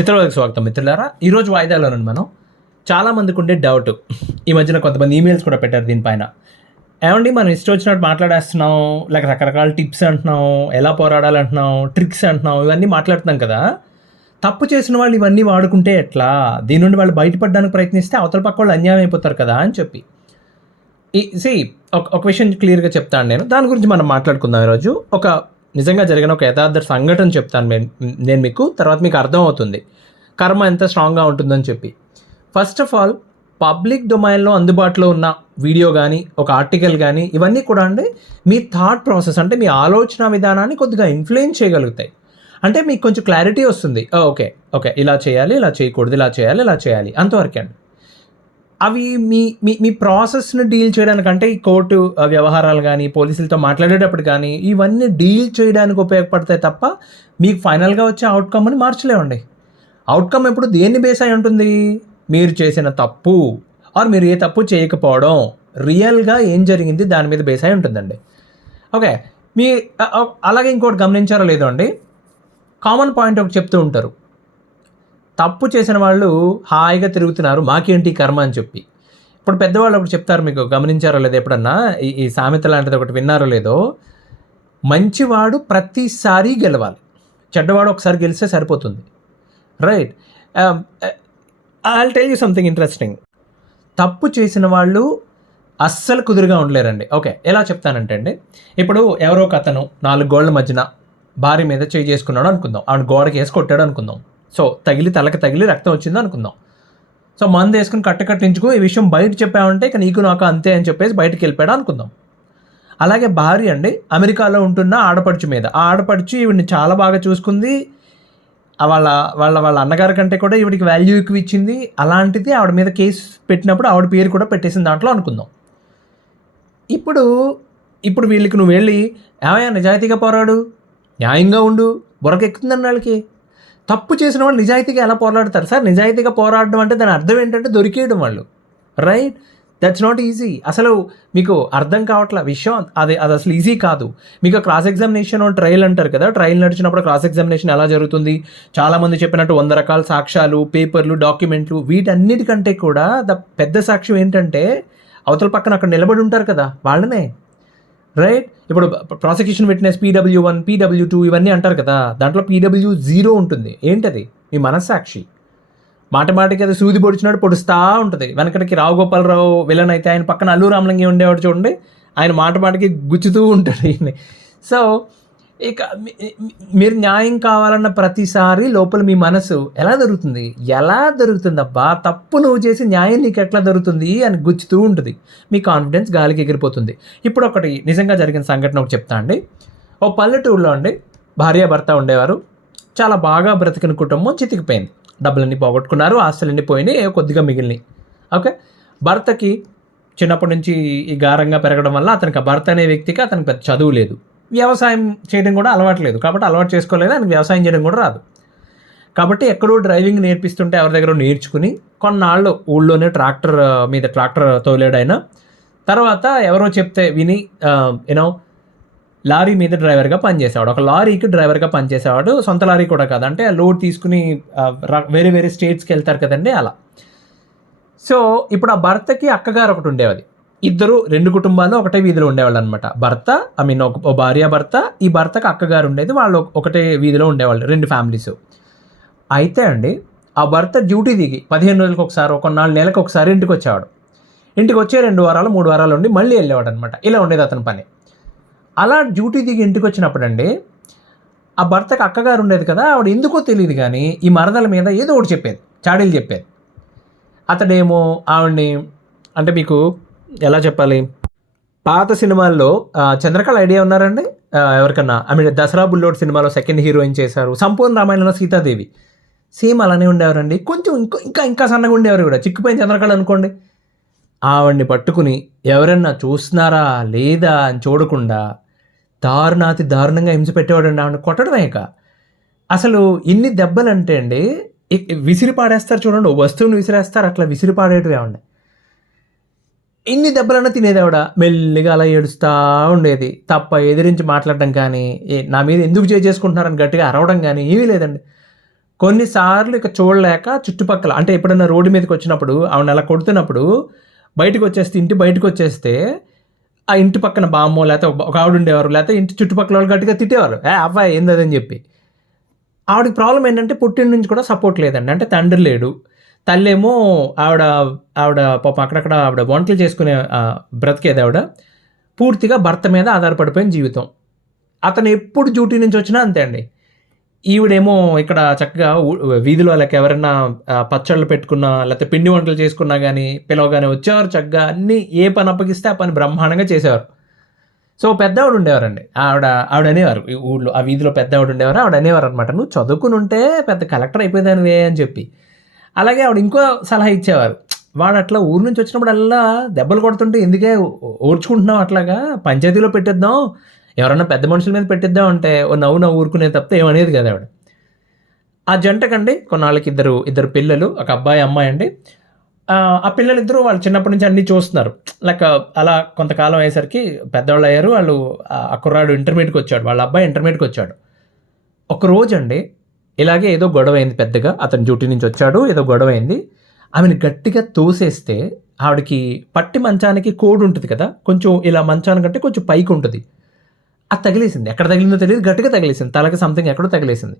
చిత్రలోకి స్వాగతం మిత్రులారా. ఈరోజు వాయిదాలోనే మనం. చాలామందికి ఉండే డౌట్ ఈ మధ్యన కొంతమంది ఈమెయిల్స్ కూడా పెట్టారు దీనిపైన. ఏమండి మనం ఇష్టం వచ్చినట్టు మాట్లాడేస్తున్నాం లేక రకరకాల టిప్స్ అంటున్నాం ఎలా పోరాడాలంటున్నాం ట్రిక్స్ అంటున్నాం ఇవన్నీ మాట్లాడుతున్నాం కదా. తప్పు చేసిన వాళ్ళు ఇవన్నీ వాడుకుంటే ఎట్లా? దీని నుండి వాళ్ళు బయటపడడానికి ప్రయత్నిస్తే అవతల పక్క వాళ్ళు అన్యాయం అయిపోతారు కదా అని చెప్పి. ఈ సి ఒక ఒక విషయం క్లియర్గా చెప్తాను నేను. దాని గురించి మనం మాట్లాడుకుందాం ఈరోజు. ఒక నిజంగా జరిగిన ఒక యథార్థ సంఘటన చెప్తాను నేను మీకు తర్వాత మీకు అర్థం అవుతుంది కర్మ ఎంత స్ట్రాంగ్గా ఉంటుందని చెప్పి. ఫస్ట్ ఆఫ్ ఆల్ పబ్లిక్ డొమైన్లో అందుబాటులో ఉన్న వీడియో కానీ ఒక ఆర్టికల్ కానీ ఇవన్నీ కూడా అండి మీ థాట్ ప్రాసెస్ అంటే మీ ఆలోచన విధానాన్ని కొద్దిగా ఇన్ఫ్లుయెన్స్ చేయగలుగుతాయి. అంటే మీకు కొంచెం క్లారిటీ వస్తుంది. ఓకే ఓకే ఇలా చేయాలి ఇలా చేయకూడదు ఇలా చేయాలి ఇలా చేయాలి అంతవరకే అండి. అవి మీ మీ మీ ప్రాసెస్ని డీల్ చేయడానికంటే ఈ కోర్టు వ్యవహారాలు కానీ పోలీసులతో మాట్లాడేటప్పుడు కానీ ఇవన్నీ డీల్ చేయడానికి ఉపయోగపడతాయి తప్ప మీకు ఫైనల్గా వచ్చే అవుట్కమ్ని మార్చలేవండి. అవుట్కమ్ ఎప్పుడు దేన్ని బేస్ అయి ఉంటుంది? మీరు చేసిన తప్పు ఆర్ మీరు ఏ తప్పు చేయకపోవడం. రియల్గా ఏం జరిగింది దాని మీద బేస్ అయి ఉంటుందండి. ఓకే. మీ అలాగే ఇంకోటి గమనించారో లేదో అండి. కామన్ పాయింట్ ఒకటి చెప్తూ ఉంటారు. తప్పు చేసిన వాళ్ళు హాయిగా తిరుగుతున్నారు మాకేంటి కర్మ అని చెప్పి. ఇప్పుడు పెద్దవాళ్ళు ఒకటి చెప్తారు మీకు గమనించారో లేదో ఎప్పుడన్నా? ఈ సామెత లాంటిది ఒకటి విన్నారో లేదో? మంచివాడు ప్రతిసారి గెలవాలి. చెడ్డవాడు ఒకసారి గెలిస్తే సరిపోతుంది. Right. I tell you something interesting తప్పు చేసిన వాళ్ళు అస్సలు కుదురుగా ఉండలేరండి. ఓకే ఎలా చెప్తానంటే అండి. ఇప్పుడు ఎవరో ఒక అతను నాలుగు గోళ్ళ మధ్యన భార్య మీద చేయి చేసుకున్నాడు అనుకుందాం. ఆవిడ గోడకి వేసి కొట్టాడు అనుకుందాం. సో తగిలి తలకి తగిలి రక్తం వచ్చింది అనుకుందాం. సో మందు వేసుకుని కట్ట కట్టించుకో ఈ విషయం బయట చెప్పామంటే ఇక నీకు నాకు అంతే అని చెప్పేసి బయటకు వెళ్ళిపోయాడు అనుకుందాం. అలాగే భార్య అండి అమెరికాలో ఉంటున్న ఆడపడుచు మీద. ఆ ఆడపడుచు ఈవిడిని చాలా బాగా చూసుకుంది. వాళ్ళ వాళ్ళ వాళ్ళ అన్నగారి కంటే కూడా ఈవిడికి వాల్యూ ఎక్కువ ఇచ్చింది. అలాంటిది ఆవిడ మీద కేసు పెట్టినప్పుడు ఆవిడ పేరు కూడా పెట్టేసిన దాంట్లో అనుకుందాం. ఇప్పుడు ఇప్పుడు వీళ్ళకి నువ్వు వెళ్ళి ఏమయ్యా నిజాయితీగా పోరాడు? న్యాయంగా ఉండు బురకెక్కుతుందండి వాళ్ళకి. తప్పు చేసిన వాళ్ళు నిజాయితీగా ఎలా పోరాడతారు? సార్ నిజాయితీగా పోరాడడం అంటే దాని అర్థం ఏంటంటే దొరికేయడం వాళ్ళు. రైట్ దట్స్ నాట్ ఈజీ అసలు మీకు అర్థం కావట్లే? విషయం అది అది అసలు ఈజీ కాదు. మీకు క్రాస్ ఎగ్జామినేషన్ ట్రయల్ అంటారు కదా? ట్రయల్ నడిచినప్పుడు క్రాస్ ఎగ్జామినేషన్ ఎలా జరుగుతుంది? చాలామంది చెప్పినట్టు వంద రకాల సాక్ష్యాలు పేపర్లు డాక్యుమెంట్లు వీటన్నిటికంటే కూడా ద పెద్ద సాక్ష్యం ఏంటంటే అవతల పక్కన అక్కడ నిలబడి ఉంటారు కదా? వాళ్ళనే. రైట్ ఇప్పుడు prosecution witness PW one PW two ఇవన్నీ అంటారు కదా. దాంట్లో పీడబ్ల్యూ జీరో ఉంటుంది. ఏంటది? మీ మనస్సాక్షి. మాట మాటకి అది సూది పొడిచినట్టు పొడుస్తూ ఉంటుంది. వెనకటికి రావు గోపాలరావు విలన్ అయితే ఆయన పక్కన అల్లు రామలింగి ఉండేవాడు చూడండి. ఆయన మాట మాటకి గుచ్చుతూ ఉంటాడు సో ఇక మీరు న్యాయం కావాలన్న ప్రతిసారి లోపల మీ మనసు ఎలా దొరుకుతుంది? ఎలా దొరుకుతుంది అబ్బా తప్పు నువ్వు చేసి న్యాయం నీకు ఎట్లా దొరుకుతుంది అని గుచ్చుతూ ఉంటుంది. మీ కాన్ఫిడెన్స్ గాలికి ఎగిరిపోతుంది. ఇప్పుడు ఒకటి నిజంగా జరిగిన సంఘటన ఒకటి చెప్తా అండి. ఓ పల్లెటూరులో అండి భార్యాభర్త ఉండేవారు. చాలా బాగా బ్రతికిన కుటుంబం చితికిపోయింది. డబ్బులన్నీ పోగొట్టుకున్నారు ఆస్తులన్నీ పోయినాయి కొద్దిగా మిగిలినాయి. ఓకే? భర్తకి చిన్నప్పటి నుంచి ఈ గారంగా పెరగడం వల్ల అతనికి భర్త అనే వ్యక్తికి అతనికి పెద్ద చదువు లేదు. వ్యవసాయం చేయడం కూడా అలవాటు లేదు. కాబట్టి అలవాటు చేసుకోలేదు? ఆయన వ్యవసాయం చేయడం కూడా రాదు. కాబట్టి ఎక్కడో డ్రైవింగ్ నేర్పిస్తుంటే ఎవరి దగ్గర నేర్చుకుని కొన్నాళ్ళు ఊళ్ళోనే ట్రాక్టర్ మీద ట్రాక్టర్ తోలేడు ఆయన తర్వాత ఎవరో చెప్తే విని యూనో లారీ మీద డ్రైవర్గా పనిచేసేవాడు. ఒక లారీకి డ్రైవర్గా పనిచేసేవాడు. సొంత లారీ కూడా కాదు. అంటే లోడ్ తీసుకుని ర- వేరే వేరే స్టేట్స్కి వెళ్తారు కదండి అలా. సో ఇప్పుడు ఆ భర్తకి అక్కగారు ఒకటి ఉండేది ఇద్దరు రెండు కుటుంబాలు ఒకటే వీధిలో ఉండేవాళ్ళు అనమాట భర్త ఐ మీన్ ఒక భార్య భర్త ఈ భర్తకి అక్కగారు ఉండేది వాళ్ళు ఒకటే వీధిలో ఉండేవాళ్ళు రెండు ఫ్యామిలీస్. అయితే అండి ఆ భర్త డ్యూటీ దిగి పదిహేను రోజులకు ఒకసారి ఒక నాలుగు నెలలకు ఒకసారి ఇంటికి వచ్చేవాడు. ఇంటికి వచ్చే రెండు వారాలు మూడు వారాలు ఉండి మళ్ళీ వెళ్ళేవాడు అనమాట ఇలా ఉండేది అతని పని. అలా డ్యూటీ దిగి ఇంటికి వచ్చినప్పుడు అండి ఆ భర్తకి అక్కగారు ఉండేది కదా ఆవిడ ఎందుకో తెలియదు కానీ ఈ మరదల మీద ఏదో ఒకటి చెప్పేది చాడీలు చెప్పేది. అతడేమో ఆవిడ్ని అంటే మీకు ఎలా చెప్పాలి? పాత సినిమాల్లో చంద్రకళ ఐడియా ఉన్నారండి? ఎవరికన్నా? ఐ మీన్ దసరా బుల్లోడ్ సినిమాలో సెకండ్ హీరోయిన్ చేశారు. సంపూర్ణ రామాయణంలో సీతాదేవి. సేమ్ అలానే ఉండేవారండి. కొంచెం ఇంకో ఇంకా ఇంకా సన్నగా ఉండేవారు కూడా. చిక్కుపోయిన చంద్రకళ అనుకోండి. ఆవిడ్ని పట్టుకుని ఎవరన్నా చూస్తున్నారా? లేదా? అని చూడకుండా దారుణాతి దారుణంగా హింస పెట్టేవాడండి ఆవిడ కొట్టడమేక అసలు ఇన్ని దెబ్బలు అంటే అండి విసిరి పాడేస్తారు చూడండి. ఓ వస్తువుని విసిరేస్తారు అట్లా విసిరి పాడేటివి ఆవిడ ఎన్ని దెబ్బలన్నా తినేదేవిడ? మెల్లిగా అలా ఏడుస్తూ ఉండేది. తప్ప ఎదిరించి మాట్లాడడం కానీ ఏ- నా మీద ఎందుకు చేసుకుంటున్నారని గట్టిగా అరవడం కానీ ఏమీ లేదండి. కొన్నిసార్లు ఇక చూడలేక చుట్టుపక్కల అంటే ఎప్పుడన్నా రోడ్డు మీదకి వచ్చినప్పుడు ఆవిడ అలా కొడుతున్నప్పుడు బయటకు వచ్చేస్తే ఇంటి బయటకు వచ్చేస్తే ఆ ఇంటి పక్కన బామ్మో లేకపోతే ఒక- ఆవిడ ఉండేవారు లేకపోతే ఇంటి చుట్టుపక్కల వాళ్ళు గట్టిగా తిట్టేవారు. ఏ అవ్వాయి ఏంది చెప్పి. ఆవిడకి ప్రాబ్లం ఏంటంటే పుట్టిన నుంచి కూడా సపోర్ట్ లేదండి. అంటే తండ్రి లేడు. తల్లేమో ఆవిడ ఆవిడ పాపం అక్కడక్కడ ఆవిడ వంటలు చేసుకునే బ్రతికేది ఆవిడ. పూర్తిగా భర్త మీద ఆధారపడిపోయిన జీవితం. అతను ఎప్పుడు డ్యూటీ నుంచి వచ్చినా అంతే అండి. ఈవిడేమో ఇక్కడ చక్కగా వీధిలో వాళ్ళకి ఎవరైనా పచ్చళ్ళు పెట్టుకున్నా లేకపోతే పిండి వంటలు చేసుకున్నా కానీ పిలవగానే వచ్చేవారు చక్కగా అన్నీ ఏ పని అప్పగిస్తే ఆ పని బ్రహ్మాండంగా చేసేవారు. సో పెద్దవాడు ఉండేవారండి. ఆవిడ ఆవిడ అనేవారు. ఊళ్ళో ఆ వీధిలో పెద్దవాడు ఉండేవారు ఆవిడ అనేవారు అనమాట నువ్వు చదువుకుని ఉంటే పెద్ద కలెక్టర్ అయిపోయేదానివే అని చెప్పి. అలాగే ఆవిడ ఇంకో సలహా ఇచ్చేవారు. వాడు అట్లా ఊరు నుంచి వచ్చినప్పుడల్లా దెబ్బలు కొడుతుంటే ఎందుకే ఓ- అట్లాగా? పంచాయతీలో పెట్టిద్దాం. ఎవరన్నా పెద్ద మనుషుల మీద పెట్టిద్దాం అంటే ఓ నవ్వు నవ్వు ఊరుకునే తప్పితే ఏమనేది కదా ఆవిడ. ఆ జంటకండి కొన్నాళ్ళకి ఇద్దరు ఇద్దరు పిల్లలు ఒక అబ్బాయి అమ్మాయి అండి. ఆ, పిల్లలిద్దరూ వాళ్ళు చిన్నప్పటి నుంచి అన్నీ చూస్తున్నారు. లైక్ అలా కొంతకాలం అయ్యేసరికి పెద్దవాళ్ళు అయ్యారు. వాళ్ళు ఆ ఆ కుర్రాడు ఇంటర్మీడియట్కి వచ్చాడు. వాళ్ళ అబ్బాయి ఇంటర్మీడియట్కి వచ్చాడు. ఒక రోజు అండి ఇలాగే ఏదో గొడవ అయింది పెద్దగా అతను డ్యూటీ నుంచి వచ్చాడు ఏదో గొడవ అయింది ఆమెను గట్టిగా తోసేస్తే ఆవిడకి పట్టి మంచానికి కోడ్ ఉంటుంది కదా కొంచెం ఇలా మంచానికంటే కొంచెం పైకి ఉంటుంది. అది తగిలేసింది. ఎక్కడ తగిలిందో తెలియదు గట్టిగా తగిలేసింది. తలకి సంథింగ్ ఎక్కడో తగిలేసింది.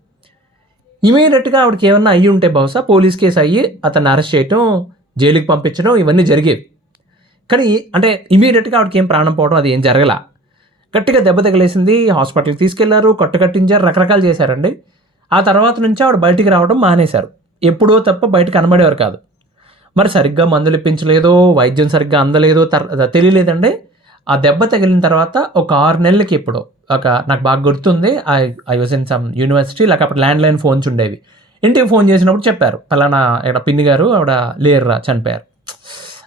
ఇమీడియట్గా ఆవిడకి ఏమన్నా అయ్యి ఉంటే బహుశా పోలీస్ కేసు అయ్యి అతన్ని అరెస్ట్ చేయటం జైలుకి పంపించడం ఇవన్నీ జరిగేవి. కానీ అంటే ఇమీడియట్గా ఆవిడకి ఏం ప్రాణం పోవడం అది ఏం జరగల. గట్టిగా దెబ్బ తగిలేసింది హాస్పిటల్కి తీసుకెళ్ళారు కట్టు కట్టించారు రకరకాలు చేశారండి. ఆ తర్వాత నుంచి ఆవిడ బయటికి రావడం మానేశారు. ఎప్పుడో తప్ప బయటకు కనబడేవారు కాదు. మరి సరిగ్గా మందులు ఇప్పించలేదో వైద్యం సరిగ్గా అందలేదో తర్ తెలియలేదండి. ఆ దెబ్బ తగిలిన తర్వాత ఒక ఆరు నెలలకి ఇప్పుడు ఒక నాకు బాగా గుర్తుంది. I I was in some university లేక అప్పుడు ల్యాండ్ లైన్ ఫోన్స్ ఉండేవి. ఇంటికి ఫోన్ చేసినప్పుడు చెప్పారు. పలానా ఇక్కడ పిన్ని గారు ఆవిడ లేరురా చనిపోయారు.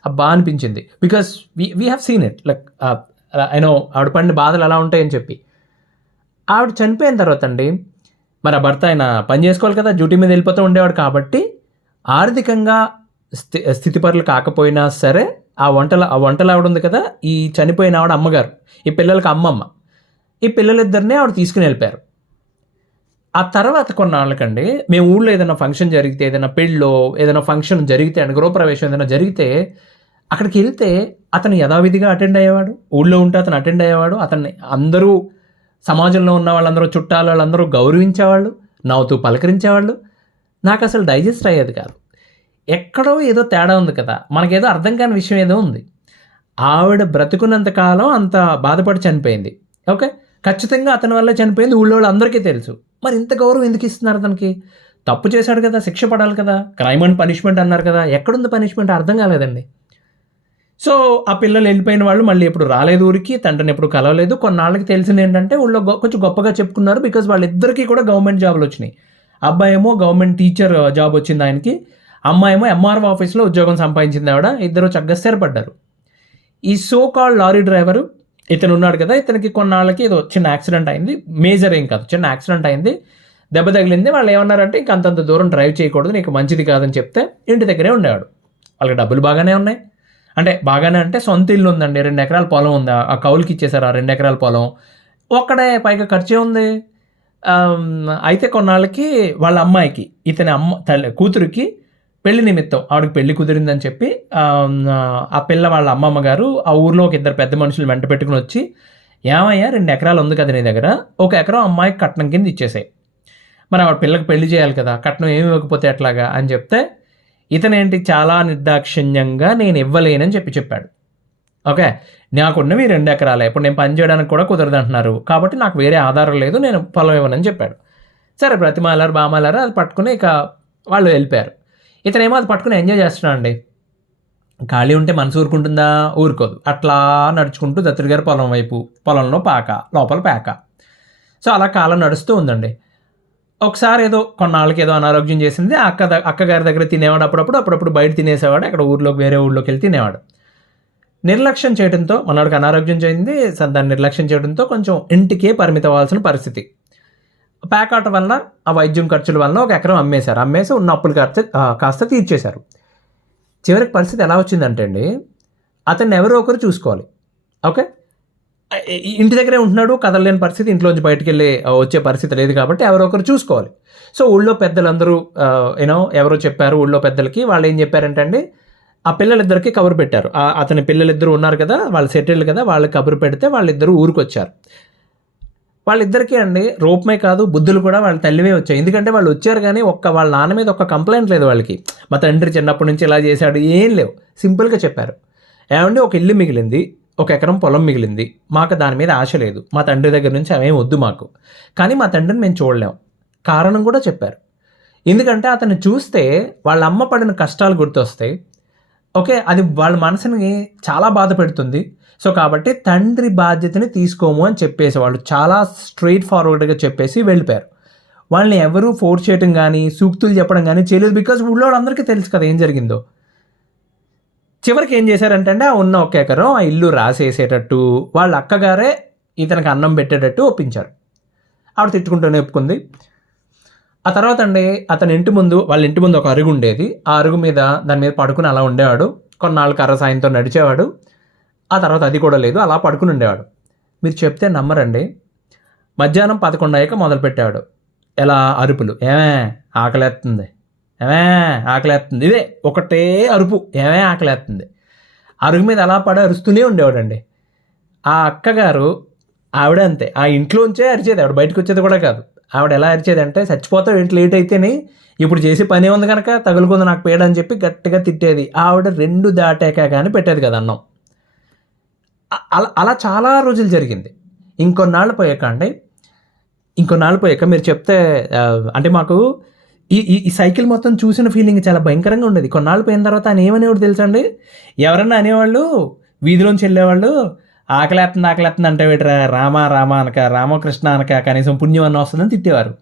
అబ్బా అనిపించింది. Because we we have seen it like I know ఆవిడ పడిన బాధలు ఎలా ఉంటాయని చెప్పి. ఆవిడ చనిపోయిన తర్వాత అండి మరి ఆ భర్త ఆయన పని చేసుకోవాలి కదా డ్యూటీ మీద వెళ్ళిపోతూ ఉండేవాడు కాబట్టి ఆర్థికంగా స్థి స్థితిపరులు కాకపోయినా సరే ఆ వంటల ఆ వంటలు ఆవిడ ఉంది కదా ఈ చనిపోయిన ఆవిడ అమ్మగారు ఈ పిల్లలకి అమ్మమ్మ ఈ పిల్లలిద్దరినే ఆవిడ తీసుకుని వెళ్ళిపోయారు. ఆ తర్వాత కొన్నాళ్ళకండి మేము ఊళ్ళో ఏదైనా ఫంక్షన్ జరిగితే ఏదైనా పెళ్ళో ఏదైనా ఫంక్షన్ జరిగితే అండ్ గృహప్రవేశం ఏదైనా జరిగితే అక్కడికి వెళ్తే అతను యథావిధిగా అటెండ్ అయ్యేవాడు ఊళ్ళో ఉంటే అతను అటెండ్ అయ్యేవాడు అతన్ని అందరూ సమాజంలో ఉన్న వాళ్ళందరూ చుట్టాలు వాళ్ళందరూ గౌరవించేవాళ్ళు నవ్వుతూ పలకరించేవాళ్ళు నాకు అసలు డైజెస్ట్ అయ్యేది కాదు. ఎక్కడో ఏదో తేడా ఉంది కదా మనకేదో అర్థం కాని విషయం ఏదో ఉంది. ఆవిడ బ్రతుకున్నంతకాలం అంత బాధపడి చనిపోయింది. ఓకే? ఖచ్చితంగా అతని వల్ల చనిపోయింది ఊళ్ళో వాళ్ళందరికీ తెలుసు. మరి ఇంత గౌరవం ఎందుకు ఇస్తున్నారు అతనికి? తప్పు చేశాడు కదా శిక్ష పడాలి కదా క్రైమ్ అండ్ పనిష్మెంట్ అన్నారు కదా ఎక్కడుంది పనిష్మెంట్? అర్థం కాలేదండి. సో ఆ పిల్లలు వెళ్ళిపోయిన వాళ్ళు మళ్ళీ ఎప్పుడు రాలేదు ఊరికి తండ్రిని ఎప్పుడు కలవలేదు. కొన్నాళ్ళకి తెలిసింది ఏంటంటే ఊళ్ళో కొంచెం గొప్పగా చెప్పుకున్నారు బికాజ్ వాళ్ళిద్దరికీ కూడా గవర్నమెంట్ జాబ్లు వచ్చినాయి. అబ్బాయి ఏమో గవర్నమెంట్ టీచర్ జాబ్ వచ్చింది ఆయనకి. అమ్మాయి ఏమో ఎంఆర్ఓ ఆఫీస్లో ఉద్యోగం సంపాదించింది ఆవిడ. ఇద్దరు చక్కగా స్థిరపడ్డారు. ఈ సో కాల్డ్ లారీ డ్రైవరు ఇతను ఉన్నాడు కదా ఇతనికి కొన్నాళ్ళకి ఏదో చిన్న యాక్సిడెంట్ అయింది. మేజర్ ఏం కాదు చిన్న యాక్సిడెంట్ అయింది. దెబ్బ తగిలింది. వాళ్ళు ఏమన్నారంటే ఇంక అంతంత దూరం డ్రైవ్ చేయకూడదు నీకు మంచిది కాదని చెప్తే ఇంటి దగ్గరే ఉండేవాడు వాళ్ళకి డబ్బులు బాగానే ఉన్నాయి. అంటే బాగానే అంటే సొంత ఇల్లు ఉందండి. రెండు ఎకరాల పొలం ఉంది. ఆ- కౌలుకి ఇచ్చేసారు ఆ రెండు ఎకరాల పొలం. ఒక్కడే పైగా ఖర్చే ఉంది. అయితే కొన్నాళ్ళకి వాళ్ళ అమ్మాయికి ఇతని అమ్మ తల్లి కూతురికి పెళ్ళి నిమిత్తం. ఆవిడకి పెళ్ళి కుదిరిందని చెప్పి ఆ పిల్ల వాళ్ళ అమ్మమ్మ గారు ఆ ఊర్లో ఒక ఇద్దరు పెద్ద మనుషులు వెంట పెట్టుకుని వచ్చి ఏమయ్యా రెండు ఎకరాలు ఉంది కదా నీ దగ్గర? ఒక ఎకరం అమ్మాయికి కట్నం కింద ఇచ్చేసాయి. మరి ఆవిడ పిల్లకి పెళ్ళి చేయాలి కదా కట్నం ఏమి ఇవ్వకపోతే ఎట్లాగా? అని చెప్తే ఇతనేంటి చాలా నిర్దాక్షిణ్యంగా నేను ఇవ్వలేనని చెప్పి చెప్పాడు. ఓకే నాకున్నవి రెండు ఎకరాలే ఇప్పుడు నేను పని చేయడానికి కూడా కుదరదు అంటున్నారు కాబట్టి నాకు వేరే ఆధారం లేదు నేను పొలం ఇవ్వనని చెప్పాడు. సరే బ్రతిమాలారు బామాలారు అది పట్టుకుని ఇక వాళ్ళు వెళ్ళిపోయారు. ఇతనేమో అది పట్టుకుని ఎంజాయ్ చేస్తున్నాడు అండి ఖాళీ ఉంటే మనసు ఊరుకుంటుందా? ఊరుకోదు. అట్లా నడుచుకుంటూ దత్తుడి గారి పొలం వైపు పొలంలో పాక లోపల పాక. సో అలా కాలం నడుస్తూ ఉందండి. ఒకసారి ఏదో కొన్నాళ్ళకి ఏదో అనారోగ్యం చేసింది. అక్క అక్కగారి దగ్గర తినేవాడు అప్పుడప్పుడు అప్పుడప్పుడు బయట తినేసేవాడు. అక్కడ ఊర్లోకి వేరే ఊళ్ళోకి వెళ్ళి తినేవాడు. నిర్లక్ష్యం చేయడంతో మనవాడికి అనారోగ్యం చేయింది. దాన్ని నిర్లక్ష్యం చేయడంతో కొంచెం ఇంటికే పరిమితం అవ్వాల్సిన పరిస్థితి ప్యాకాట్ వలన ఆ వైద్యం ఖర్చుల వలన ఒక ఎకరం అమ్మేశారు. అమ్మేసి ఉన్న అప్పులు ఖర్చు కాస్త తీర్చేశారు. చివరికి పరిస్థితి ఎలా వచ్చిందంటే అండి అతన్ని ఎవరో ఒకరు చూసుకోవాలి. ఓకే? ఇంటి దగ్గరే ఉంటున్నాడు కదలలేని పరిస్థితి ఇంట్లోంచి బయటికి వెళ్ళి వచ్చే పరిస్థితి లేదు కాబట్టి ఎవరో ఒకరు చూసుకోవాలి. సో ఊళ్ళో పెద్దలందరూ యూనో ఎవరో చెప్పారు ఊళ్ళో పెద్దలకి వాళ్ళు ఏం చెప్పారంటే అండి ఆ పిల్లలిద్దరికి కబురు పెట్టారు. ఆ అతని పిల్లలిద్దరు ఉన్నారు కదా వాళ్ళు సెటిల్ కదా వాళ్ళకి కబురు పెడితే వాళ్ళిద్దరూ ఊరికి వచ్చారు వాళ్ళిద్దరికీ అండి రూపమే కాదు బుద్ధులు కూడా వాళ్ళ తల్లివే వచ్చాయి. ఎందుకంటే వాళ్ళు వచ్చారు కానీ ఒక్క వాళ్ళ నాన్న మీద ఒక్క కంప్లైంట్ లేదు వాళ్ళకి. మా తండ్రి చిన్నప్పటి నుంచి ఇలా చేశాడు ఏం లేవు. సింపుల్గా చెప్పారు. ఏమంటే ఒక ఇల్లు మిగిలింది ఒక ఎకరం పొలం మిగిలింది. మాకు దాని మీద ఆశ లేదు. మా తండ్రి దగ్గర నుంచి అవేం వద్దు మాకు. కానీ మా తండ్రిని మేము చూడలేం. కారణం కూడా చెప్పారు. ఎందుకంటే అతన్ని చూస్తే వాళ్ళ అమ్మ పడిన కష్టాలు గుర్తొస్తాయి. ఓకే అది వాళ్ళ మనసుని చాలా బాధ పెడుతుంది. సో కాబట్టి తండ్రి బాధ్యతని తీసుకోము అని చెప్పేసి వాళ్ళు చాలా స్ట్రైట్ ఫార్వర్డ్గా చెప్పేసి వెళ్ళిపోయారు. వాళ్ళని ఎవరూ ఫోర్స్ చేయడం కానీ సూక్తులు చెప్పడం కానీ చేయలేదు. బికాజ్ ఊళ్ళో వాళ్ళందరికీ తెలుసు కదా ఏం జరిగిందో. చివరికి ఏం చేశారంటే ఆ ఉన్న ఒక ఎకరం ఆ ఇల్లు రాసేసేటట్టు వాళ్ళ అక్కగారే ఇతనికి అన్నం పెట్టేటట్టు ఒప్పించారు. ఆవిడ తిట్టుకుంటూనే ఒప్పుకుంది. ఆ తర్వాత అండి అతని ఇంటి ముందు వాళ్ళ ఇంటి ముందు ఒక అరుగు ఉండేది. ఆ అరుగు మీద దాని మీద పడుకుని అలా ఉండేవాడు. కొన్నాళ్ళు కర్ర సాయంతో నడిచేవాడు. ఆ తర్వాత అది కూడా లేదు అలా పడుకుని ఉండేవాడు. మీరు చెప్తే నమ్మరండి. మధ్యాహ్నం పదకొండు అయ్యాక మొదలుపెట్టాడు ఎలా అరుపులు. ఏమే ఆకలేస్తుంది ఏమే ఆకలేస్తుంది ఇదే ఒకటే అరుపు. ఏమే ఆకలేస్తుంది అరుగు మీద అలా పడి అరుస్తూనే ఉండేవాడండి. ఆ అక్కగారు ఆవిడ అంతే. ఆ ఇంట్లోంచే అరిచేది. ఆవిడ బయటకు వచ్చేది కూడా కాదు. ఆవిడ ఎలా అరిచేది అంటే చచ్చిపోతావు ఏంటి లేట్ అయితేనే ఇప్పుడు చేసే పని ఉంది కనుక తగులుకుంది నాకు పేడ అని చెప్పి గట్టిగా తిట్టేది. ఆవిడ రెండు దాటాక కానీ పెట్టేది కదా అన్నం. అలా అలా చాలా రోజులు జరిగింది. ఇంకొన్నాళ్ళు పోయాక అండి ఇంకొన్నాళ్ళు పోయాక మీరు చెప్తే అంటే మాకు ఈ ఈ సైకిల్ మొత్తం చూసిన ఫీలింగ్ చాలా భయంకరంగా ఉండేది. కొన్నాళ్ళు పోయిన తర్వాత ఆయన ఏమనేవాడు తెలుసండి? ఎవరన్నా అనేవాళ్ళు వీధిలోంచి వెళ్ళేవాళ్ళు ఆకలేస్తుంది ఆకలేస్తుంది అంటే వీటరా రామ రామ అనక రామకృష్ణ అనక కనీసం పుణ్యం అన్న వస్తుందని తిట్టేవారు.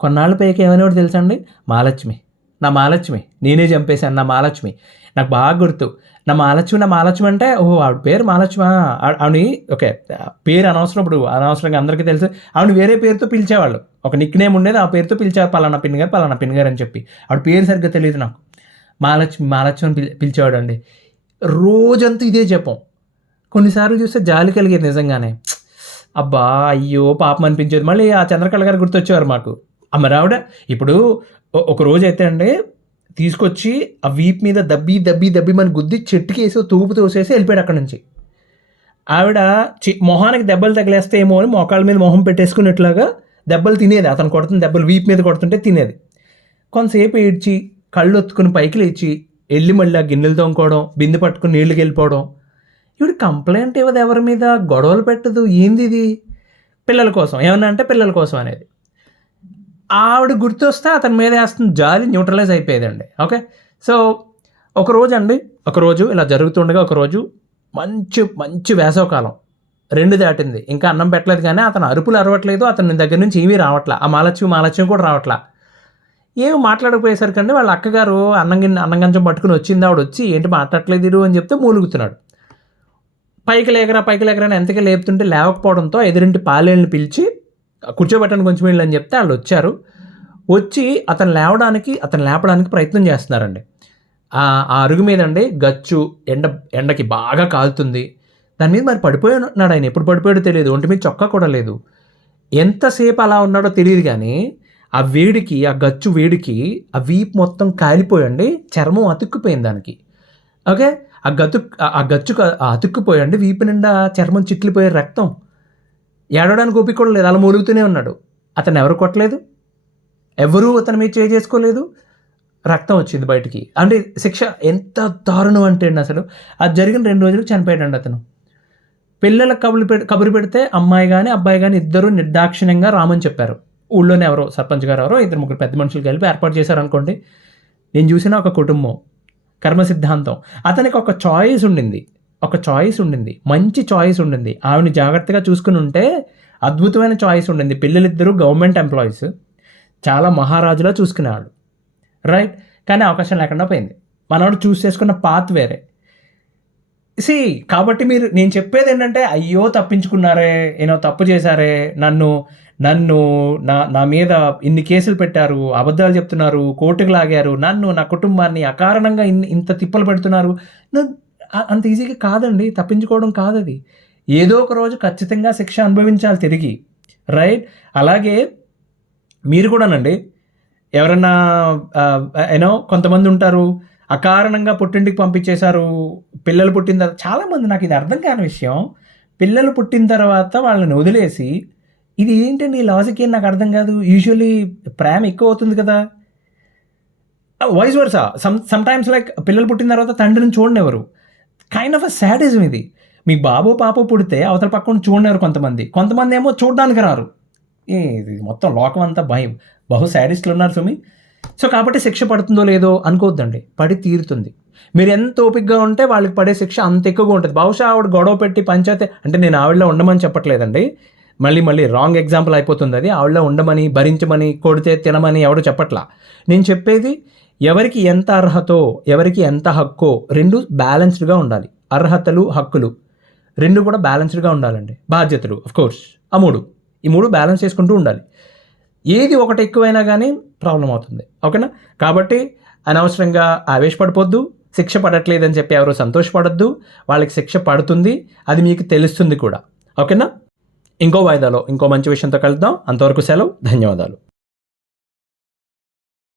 కొన్నాళ్ళు పైకి ఏమనేవాడు తెలుసండి? మహాలక్ష్మి. నా మహాలక్ష్మి. నేనే చంపేశాను నా మహాలక్ష్మి. నాకు బాగా గుర్తు. నా మాలచ్చు నా మాలచ్చు అంటే ఓహో ఆవిడ పేరు మహాలక్ష్మి ఆవిడని ఓకే పేరు అనవసరం ఇప్పుడు అనవసరంగా అందరికీ తెలుసు. ఆవిడ వేరే పేరుతో పిలిచేవాళ్ళు. ఒక నిక్ నేమ్ ఉండేది ఆ పేరుతో పిలిచేవారు పలానా పిన్ గారు పలానా పిన్ గారు అని చెప్పి. ఆవిడ పేరు సరిగ్గా తెలియదు నాకు. మహాలక్ష్మి మాలచ్చు అని పిలి పిలిచేవాడు అండి. రోజంతా ఇదే చెప్పం కొన్నిసార్లు చూస్తే జాలి కలిగేది నిజంగానే. అబ్బా అయ్యో పాపం అనిపించేది. మళ్ళీ ఆ చంద్రకళ గారు గుర్తొచ్చేవారు మాకు. ఆ ఇప్పుడు ఒక రోజు అయితే అండి తీసుకొచ్చి ఆ వీప్ మీద దబ్బి దబ్బి దబ్బి మన గుద్ది చెట్టుకి వేసి తూపు తోసేసి వెళ్ళిపోయాడు అక్కడ నుంచి. ఆవిడ చి మొహానికి దెబ్బలు తగిలేస్తాయేమో అని మోకాళ్ళ మీద మొహం పెట్టేసుకున్నట్లాగా దెబ్బలు తినేది. అతను కొడుతున్న దెబ్బలు వీప్ మీద కొడుతుంటే తినేది. కొంతసేపు ఏడ్చి కళ్ళు ఒత్తుకుని పైకి లేచి వెళ్ళి మళ్ళీ ఆ గిన్నెలు తోముకోవడం బిందె పట్టుకుని నీళ్ళకి వెళ్ళిపోవడం. ఇవిడ కంప్లైంట్ ఇవ్వదు ఎవరి మీద గొడవలు పెట్టదు. ఏంది ఇది? పిల్లల కోసం. ఏమన్నా అంటే పిల్లల కోసం అనేది. ఆవిడ గుర్తొస్తే అతని మీద వేస్తున్న జాలి న్యూట్రలైజ్ అయిపోయేదండి. ఓకే? సో ఒక రోజు అండి ఒకరోజు ఇలా జరుగుతుండగా ఒకరోజు మంచి మంచి వేసవకాలం. రెండు దాటింది. ఇంకా అన్నం పెట్టలేదు కానీ అతను అరుపులు అరవట్లేదు అతని దగ్గర నుంచి ఏమీ రావట్లా. ఆ మాలచ్యం మాలచ్యం కూడా రావట్లా. ఏమి మాట్లాడకపోయేసరికండి వాళ్ళ అక్కగారు అన్నం గిన్నె అన్నం గంచం పట్టుకుని వచ్చింది. ఆవిడ వచ్చి ఏంటి మాట్లాడలేదు అని చెప్తే మూలుగుతున్నాడు. పైకి లేకరా పైకి లేకరా అని ఎంతగా లేపుతుంటే లేవకపోవడంతో ఎదురింటి పాలేళ్ళని పిలిచి కూర్చోబెట్టండి కొంచెం వీళ్ళు అని చెప్తే వాళ్ళు వచ్చారు. వచ్చి అతను లేవడానికి అతను లేపడానికి ప్రయత్నం చేస్తున్నారండి. ఆ అరుగు మీద అండి గచ్చు ఎండ ఎండకి బాగా కాలుతుంది. దాని మీద మరి పడిపోయి ఉన్నాడు ఆయన. ఎప్పుడు పడిపోయాడో తెలియదు. ఒంటి మీద చొక్కా కూడా లేదు. ఎంతసేపు అలా ఉన్నాడో తెలియదు కానీ ఆ వేడికి ఆ గచ్చు వేడికి ఆ వీపు మొత్తం కాలిపోయండి. చర్మం అతుక్కుపోయింది దానికి. ఓకే? ఆ గతు ఆ- గచ్చు అతుక్కుపోయండి. వీపు నిండా చర్మం చిట్లిపోయే రక్తం. ఏడవడానికి ఓపిక కూడా లేదు. అలా మూలుగుతూనే ఉన్నాడు. అతను ఎవరు కొట్టలేదు? ఎవరూ అతని మీద చేయి చేసుకోలేదు. రక్తం వచ్చింది బయటికి. అంటే శిక్ష ఎంత దారుణం అంటే అండి అసలు. అది జరిగిన రెండు రోజులకు చనిపోయాడండి అతను. పిల్లలకు కబురు పె కబురు పెడితే అమ్మాయి కానీ అబ్బాయి కానీ ఇద్దరు నిర్దాక్షిణ్యంగా రామని చెప్పారు. ఊళ్ళోనే ఎవరో సర్పంచ్ గారు ఎవరో ఇద్దరు ముగ్గురు పెద్ద మనుషులు కలిపి ఏర్పాటు చేశారనుకోండి నేను చూసిన ఒక కుటుంబం కర్మ సిద్ధాంతం. అతనికి ఒక చాయిస్ ఉండింది. ఒక చాయిస్ ఉండింది. మంచి చాయిస్ ఉండింది. ఆవిడని జాగ్రత్తగా చూసుకుని ఉంటే అద్భుతమైన చాయిస్ ఉండింది. పిల్లలిద్దరూ గవర్నమెంట్ ఎంప్లాయీస్ చాలా మహారాజులా చూసుకునేవాడు రైట్ కానీ అవకాశం లేకుండా పోయింది. మనవాడు చూస్ చేసుకున్న పాత్ వేరే. సి కాబట్టి మీరు నేను చెప్పేది ఏంటంటే అయ్యో తప్పించుకున్నారే ఏనో తప్పు చేశారే నన్ను నన్ను నా నా మీద ఇన్ని కేసులు పెట్టారు అబద్ధాలు చెప్తున్నారు కోర్టుకు లాగారు నన్ను నా కుటుంబాన్ని అకారణంగా ఇన్ని ఇంత తిప్పలు పెడుతున్నారు. అంత ఈజీగా కాదండి తప్పించుకోవడం కాదు అది ఏదో ఒక రోజు ఖచ్చితంగా శిక్ష అనుభవించాలి తిరిగి. రైట్ అలాగే మీరు కూడానండి ఎవరన్నా యూనో కొంతమంది ఉంటారు అకారణంగా పుట్టింటికి పంపించేశారు పిల్లలు పుట్టిన తర్వాత చాలామంది నాకు ఇది అర్థం కాని విషయం పిల్లలు పుట్టిన తర్వాత వాళ్ళని వదిలేసి ఇది ఏంటండి ఈ లాజిక్ ఏం నాకు అర్థం కాదు యూజువలీ ప్రేమ ఎక్కువ అవుతుంది కదా. Vice versa some sometimes like పిల్లలు పుట్టిన తర్వాత తండ్రిని చూడనివ్వరు. కైండ్ ఆఫ్ అ శాడిజం ఇది. మీ బాబు పాప పుడితే అవతల పక్కన చూడలేరు కొంతమంది. కొంతమంది ఏమో చూడడానికి రారు. ఏ, ఇది మొత్తం లోకం అంతా భయం. బహు శాడిస్టులు ఉన్నారు సుమి. సో కాబట్టి శిక్ష పడుతుందో లేదో అనుకోవద్దండి. పడి తీరుతుంది. మీరు ఎంత ఓపికగా ఉంటే వాళ్ళకి పడే శిక్ష అంత ఎక్కువగా ఉంటుంది. బహుశా ఆవిడ గొడవ పెట్టి పంచాయతీ అంటే నేను ఆవిడలో ఉండమని చెప్పట్లేదండి. మళ్ళీ మళ్ళీ రాంగ్ ఎగ్జాంపుల్ అయిపోతుంది అది. ఆవిడలో ఉండమని భరించమని కొడితే తినమని ఎవడు చెప్పట్లా. నేను చెప్పేది ఎవరికి ఎంత అర్హతో ఎవరికి ఎంత హక్కో రెండు బ్యాలెన్స్డ్గా ఉండాలి. అర్హతలు హక్కులు. రెండు కూడా బ్యాలెన్స్డ్గా ఉండాలండి. బాధ్యతలు కోర్స్ ఆ మూడు. ఈ మూడు బ్యాలెన్స్ చేసుకుంటూ ఉండాలి. ఏది ఒకటి ఎక్కువైనా కానీ ప్రాబ్లం అవుతుంది. ఓకేనా? కాబట్టి అనవసరంగా ఆవేశపడిపోద్దు శిక్ష పడట్లేదని చెప్పి ఎవరు సంతోషపడద్దు వాళ్ళకి శిక్ష పడుతుంది అది మీకు తెలుస్తుంది కూడా. ఓకేనా? ఇంకో వాయిదాలో ఇంకో మంచి విషయంతో కలుద్దాం. అంతవరకు సెలవు. ధన్యవాదాలు.